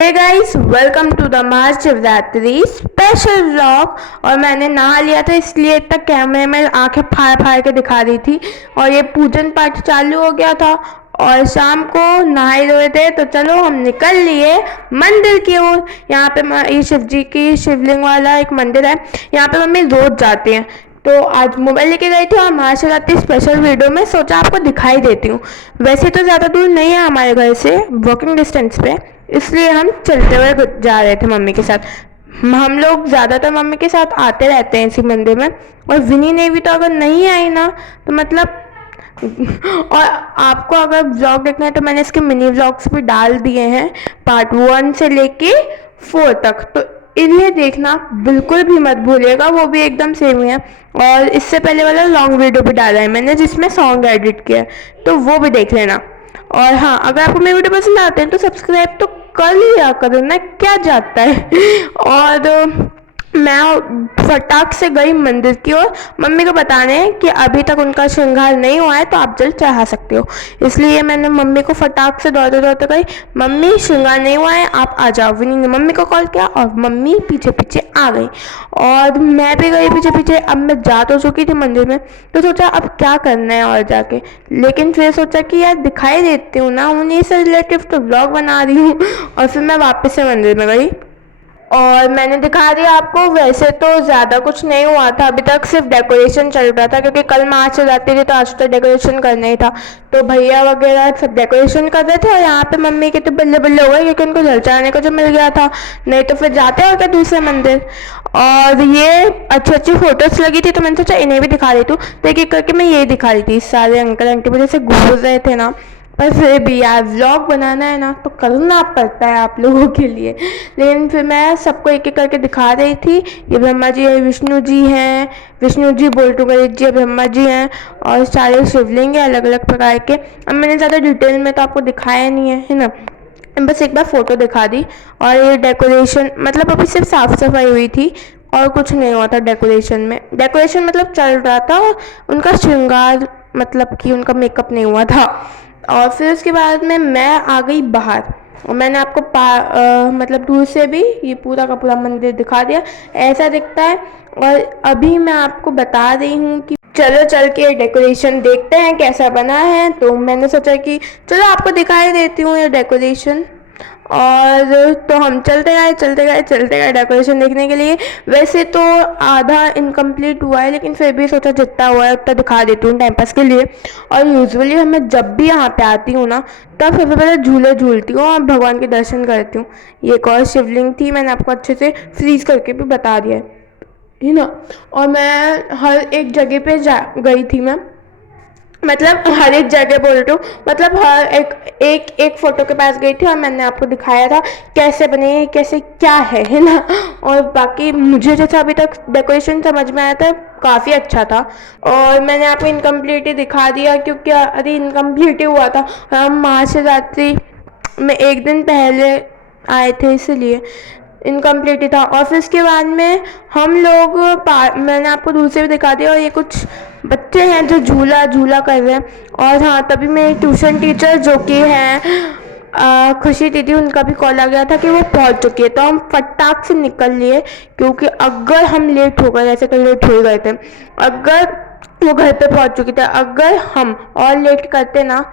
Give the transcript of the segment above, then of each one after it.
Hey guys, welcome to the Mahashivratri special vlog. और मैंने नहा लिया था इसलिए इतना कैमरे में आंखें फाड़ फाड़ के दिखा रही थी। और ये पूजन पाठ चालू हो गया था और शाम को नहाए धोए थे तो चलो हम निकल लिए मंदिर की ओर। यहाँ पे ये शिव जी की शिवलिंग वाला एक मंदिर है, यहाँ पे मम्मी रोज जाती हैं। तो आज मोबाइल लेके गई थी और महाशिवरात्रि स्पेशल वीडियो में सोचा आपको दिखाई देती हूँ। वैसे तो ज़्यादा दूर नहीं है हमारे घर से, वॉकिंग डिस्टेंस पे, इसलिए हम चलते हुए जा रहे थे मम्मी के साथ। हम लोग ज़्यादातर मम्मी के साथ आते रहते हैं इसी मंदिर में। और विनी ने भी तो अगर नहीं आई ना तो मतलब और आपको अगर व्लॉग देखना है तो मैंने इसके मिनी व्लॉग्स भी डाल दिए हैं, पार्ट 1 से लेके 4 तक, तो इन्हें देखना बिल्कुल भी मत भूलिएगा, वो भी एकदम सेम ही है। और इससे पहले वाला लॉन्ग वीडियो भी डाला है मैंने जिसमें सॉन्ग एडिट किया है, तो वो भी देख लेना। और हाँ, अगर आपको मेरे वीडियो पसंद आते हैं तो सब्सक्राइब तो कर लिया करो ना, क्या जाता है। और मैं फटाक से गई मंदिर की ओर मम्मी को बताने कि अभी तक उनका श्रृंगार नहीं हुआ है तो आप जल चढ़ा सकते हो। इसलिए मैंने मम्मी को फटाक से दौड़ते दौड़ते कही, मम्मी श्रृंगार नहीं हुआ है, आप आ जाओ। विनी ने मम्मी को कॉल किया और मम्मी पीछे पीछे आ गई और मैं भी गई पीछे पीछे। अब मैं जा तो चुकी थी मंदिर में, तो सोचा अब क्या करना है और जाके, लेकिन फिर सोचा कि यार दिखाई देती हूँ ना, उन्हीं से रिलेटिव तो व्लॉग बना रही हूँ। और फिर मैं वापस से मंदिर में गई और मैंने दिखा दिया आपको। वैसे तो ज़्यादा कुछ नहीं हुआ था अभी तक, सिर्फ डेकोरेशन चल रहा था क्योंकि कल मैं आज से जाती थी तो आज तो डेकोरेशन करना ही था। तो भैया वगैरह सब डेकोरेशन कर रहे थे और यहाँ पे मम्मी के तो बल्ले बल्ले हो गए क्योंकि उनको जल चढ़ाने को जो मिल गया था, नहीं तो फिर जाते और क्या दूसरे मंदिर। और ये अच्छी अच्छी फोटोज लगी थी तो मैंने सोचा इन्हें भी दिखा देती हूँ। तो एक एक करके मैं ये दिखा रही थी, सारे अंकल आंटी मुझे से घूर रहे थे ना, पर फिर भी यार व्लॉग बनाना है ना तो करना पड़ता है आप लोगों के लिए। लेकिन फिर मैं सबको एक एक करके दिखा रही थी। ये ब्रह्मा जी है, विष्णु जी हैं, विष्णु जी बोलटू गणेश जी, ब्रह्मा जी हैं और सारे शिवलिंग हैं अलग अलग प्रकार के। अब मैंने ज़्यादा डिटेल में तो आपको दिखाया नहीं है ना, बस एक बार फ़ोटो दिखा दी। और ये डेकोरेशन मतलब अभी सिर्फ साफ़ सफाई हुई थी और कुछ नहीं हुआ था डेकोरेशन में। डेकोरेशन मतलब चल रहा था, उनका श्रृंगार मतलब कि उनका मेकअप नहीं हुआ था। और फिर उसके बाद में मैं आ गई बाहर और मैंने आपको मतलब दूर से भी ये पूरा का पूरा मंदिर दिखा दिया, ऐसा दिखता है। और अभी मैं आपको बता रही हूँ कि चलो चल के डेकोरेशन देखते हैं कैसा बना है। तो मैंने सोचा कि चलो आपको दिखाई देती हूँ ये डेकोरेशन। और तो हम चलते गए डेकोरेशन देखने के लिए। वैसे तो आधा इनकम्प्लीट हुआ है लेकिन फिर भी सोचा जितना हुआ है उतना दिखा देती हूँ टाइम पास के लिए। और यूजुअली मैं जब भी यहाँ पे आती हूँ ना तब सबसे पहले झूले झूलती हूँ और भगवान के दर्शन करती हूँ। ये एक और शिवलिंग थी, मैंने आपको अच्छे से फ्रीज करके भी बता दिया है ना। और मैं हर एक जगह पे गई थी मैं, मतलब हर एक जगह बोल रही हूँ, मतलब हर एक फ़ोटो के पास गई थी और मैंने आपको दिखाया था कैसे बने, कैसे क्या है ना। और बाकी मुझे जैसा अभी तक डेकोरेशन समझ में आया था काफ़ी अच्छा था। और मैंने आपको इनकम्प्लीट ही दिखा दिया क्योंकि अरे इनकम्प्लीट ही हुआ था, हम महाशिवरात्रि में एक दिन पहले आए थे इसलिए इनकम्प्लीट ही था। और फिर उसके बाद में हम लोग मैंने आपको दूर से भी दिखा दिया। और ये कुछ बच्चे हैं जो झूला झूला कर रहे हैं। और हाँ, तभी मेरी ट्यूशन टीचर जो कि हैं खुशी दीदी, उनका भी कॉल आ गया था कि वो पहुंच चुकी है। तो हम फटाक से निकल लिए क्योंकि अगर हम लेट हो गए, ऐसे तो लेट हो ही गए थे, अगर वो घर पे पहुंच चुकी थी, अगर हम और लेट करते ना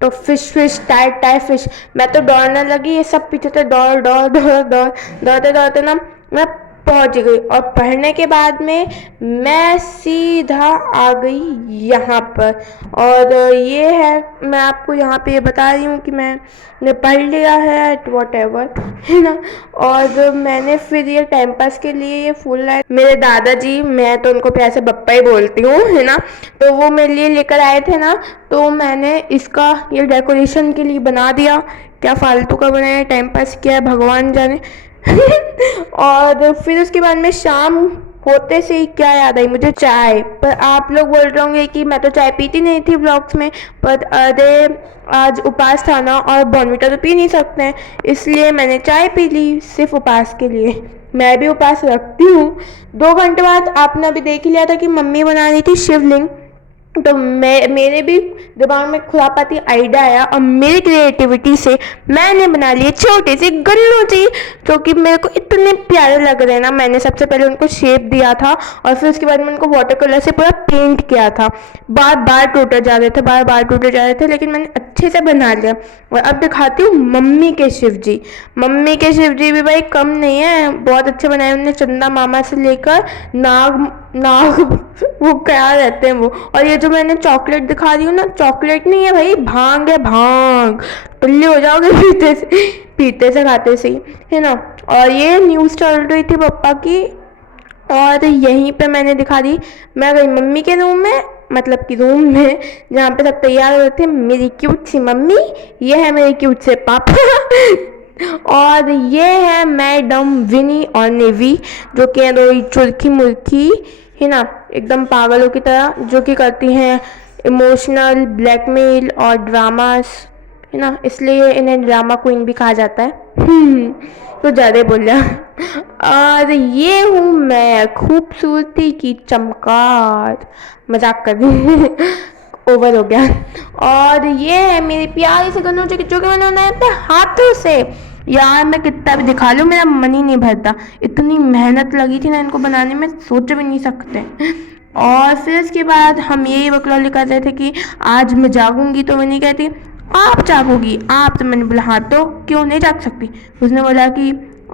तो फिश टायर फिश। मैं तो दौड़ने लगी, ये सब पीछे से दौड़ते दौड़ते ना मैं पहुंच गई। और पढ़ने के बाद में मैं सीधा आ गई यहाँ पर। और ये है, मैं आपको यहाँ पे ये बता रही हूँ कि मैंने पढ़ लिया है वॉट एवर, है ना। और मैंने फिर ये टाइम पास के लिए ये फुल लाइट मेरे दादाजी, मैं तो उनको प्यार से बप्पा ही बोलती हूँ, है ना, तो वो मेरे लिए लेकर आए थे ना। तो मैंने इसका ये डेकोरेशन के लिए बना दिया, क्या फालतू का बनाया, टाइम पास किया है भगवान जाने। और फिर उसके बाद में शाम होते से ही क्या याद आई मुझे, चाय। पर आप लोग बोल रहे होंगे कि मैं तो चाय पीती नहीं थी ब्लॉग्स में, पर अरे आज उपास था ना और बॉर्नविटा तो पी नहीं सकते हैं, इसलिए मैंने चाय पी ली सिर्फ उपास के लिए। मैं भी उपास रखती हूँ। 2 घंटे बाद आपने अभी देख ही लिया था कि मम्मी बना रही थी शिवलिंग। तो मेरे भी दिमाग में खुरापाती आइडिया आया और मेरी क्रिएटिविटी से मैंने बना लिए छोटे से गन्नू जी, जो कि मेरे को इतने प्यारे लग रहे हैं ना। मैंने सबसे पहले उनको शेप दिया था और फिर उसके बाद में उनको वाटर कलर से पूरा पेंट किया था। बार बार टूटे जा रहे थे, बार बार टूटे जा रहे थे, लेकिन मैंने अच्छे से बना लिया। और अब दिखाती हूँ मम्मी के शिव जी। मम्मी के शिव जी भी भाई कम नहीं है, बहुत अच्छे बनाए उन्होंने, चंदा मामा से लेकर नाग नाग वो क्या रहते हैं वो। और ये जो मैंने चॉकलेट दिखा रही हूँ ना, चॉकलेट नहीं है भाई, भांग है, भांग। पिल्ली हो जाओगे पीते से खाते से ही, है ना। और ये न्यूज़ चल रही थी पापा की, और यहीं पे मैंने दिखा दी। मैं गई मम्मी के रूम में, मतलब कि रूम में जहाँ पे सब तैयार हो रहे थे। मेरी क्यूट सी मम्मी, ये है मेरे क्यूट से पापा और ये है मैडम विनी और नेवी, जो कि है दो चुरखी मुर्खी, है ना, एकदम पागलों की तरह, जो कि करती हैं इमोशनल ब्लैकमेल और ड्रामास, है ना, इसलिए इन्हें ड्रामा क्वीन भी कहा जाता है। तो ज़्यादा बोल रहा। और ये हूँ मैं, खूबसूरती की चमकार, मजाक कर रही हूँ, ओवर हो गया। और ये है मेरे प्यारे से गन्नू जो कि मैंने बनाए अपने हाथों से। यार मैं कितना भी दिखा लूँ, मेरा मन ही नहीं भरता, इतनी मेहनत लगी थी ना इनको बनाने में, सोच भी नहीं सकते। और फिर उसके बाद हम यही बकलौली कर रहे थे कि आज मैं जागूंगी, तो मैंने कहती आप जागोगी आप, तो मैंने बोला हाँ तो क्यों नहीं जाग सकती। उसने बोला कि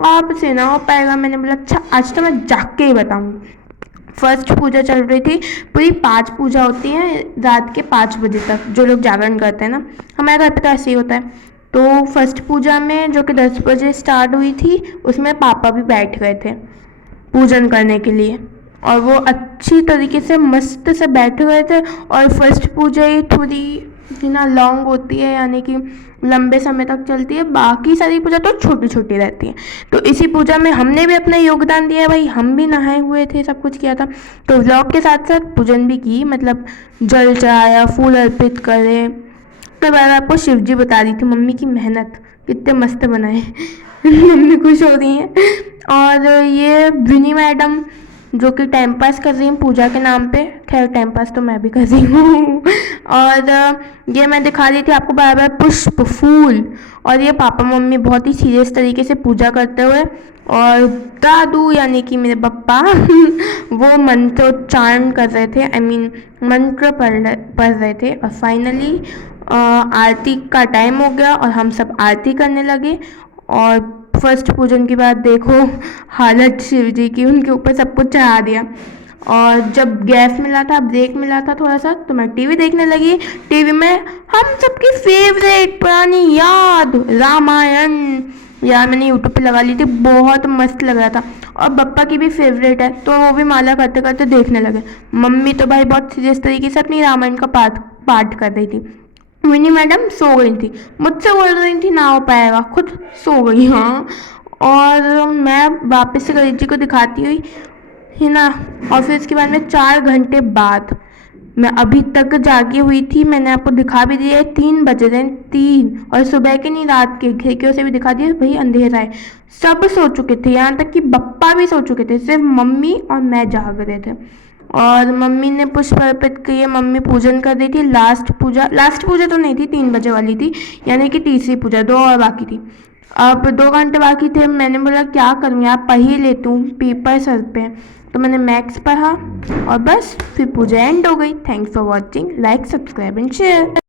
आपसे ना हो पाएगा। मैंने बोला अच्छा आज तो मैं जाग के ही बताऊँगी। फर्स्ट पूजा चल रही थी, पूरी 5 पूजा होती है रात के 5 बजे तक, जो लोग जागरण करते हैं ना, हमारे घर पे तो ऐसे ही होता है। तो फर्स्ट पूजा में जो कि 10 बजे स्टार्ट हुई थी, उसमें पापा भी बैठ गए थे पूजन करने के लिए, और वो अच्छी तरीके से मस्त से बैठ गए थे। और फर्स्ट पूजा ही थोड़ी ना लॉन्ग होती है, यानी कि लंबे समय तक चलती है, बाकी सारी पूजा तो छोटी छोटी रहती है। तो इसी पूजा में हमने भी अपना योगदान दिया भाई, हम भी नहाए हुए थे, सब कुछ किया था। तो व्लॉग के साथ साथ पूजन भी की, मतलब जल चढ़ाया, फूल अर्पित करे। तो मैं आपको शिव जी बता रही थी, मम्मी की मेहनत कितने मस्त बनाए। मम्मी खुश हो रही हैं। और ये विनी मैडम जो कि टाइम पास कर रही हूँ पूजा के नाम पे, खैर टाइम पास तो मैं भी कर रही हूँ। और ये मैं दिखा रही थी आपको बार बार पुष्प फूल। और ये पापा मम्मी बहुत ही सीरियस तरीके से पूजा करते हुए, और दादू यानी कि मेरे पप्पा वो मंत्रोच्चारण कर रहे थे, आई मीन मंत्र पढ़ रहे थे। और फाइनली आरती का टाइम हो गया और हम सब आरती करने लगे। और फर्स्ट पूजन के बाद देखो हालत शिव जी की, उनके ऊपर सब कुछ चढ़ा दिया। और जब गैस मिला था, ब्रेक मिला था थोड़ा सा, तो मैं टीवी देखने लगी। टीवी में हम सबकी फेवरेट पुरानी याद रामायण, यार मैंने यूट्यूब पे लगा ली थी, बहुत मस्त लग रहा था। और पप्पा की भी फेवरेट है, तो वो भी माला करते करते देखने लगे। मम्मी तो भाई बहुत सीरियस तरीके से अपनी रामायण का पाठ कर रही थी। विनी मैडम सो गई थी, मुझसे बोल रही थी ना हो पाएगा, खुद सो गई। हाँ, और मैं वापस से गणेश जी को दिखाती हुई, है ना। और फिर इसके बाद में 4 घंटे बाद मैं अभी तक जागी हुई थी, मैंने आपको दिखा भी दिया है, 3 बज रहे हैं, 3। और सुबह के नहीं, रात के खिड़कियों से भी दिखा दिया भाई, अंधेरा है। सब सो चुके थे, यहाँ तक कि पप्पा भी सो चुके थे, सिर्फ मम्मी और मैं जाग रहे थे। और मम्मी ने पुष्प अर्पित किए, मम्मी पूजन कर रही थी। लास्ट पूजा तो नहीं थी, 3 बजे वाली थी, यानी कि तीसरी पूजा, 2 और बाकी थी। अब 2 घंटे बाकी थे, मैंने बोला क्या करूँ यार, पढ़ ही लेती हूँ, पेपर सर पे। तो मैंने मैथ्स पढ़ा और बस फिर पूजा एंड हो गई। Thanks for watching, like subscribe and share.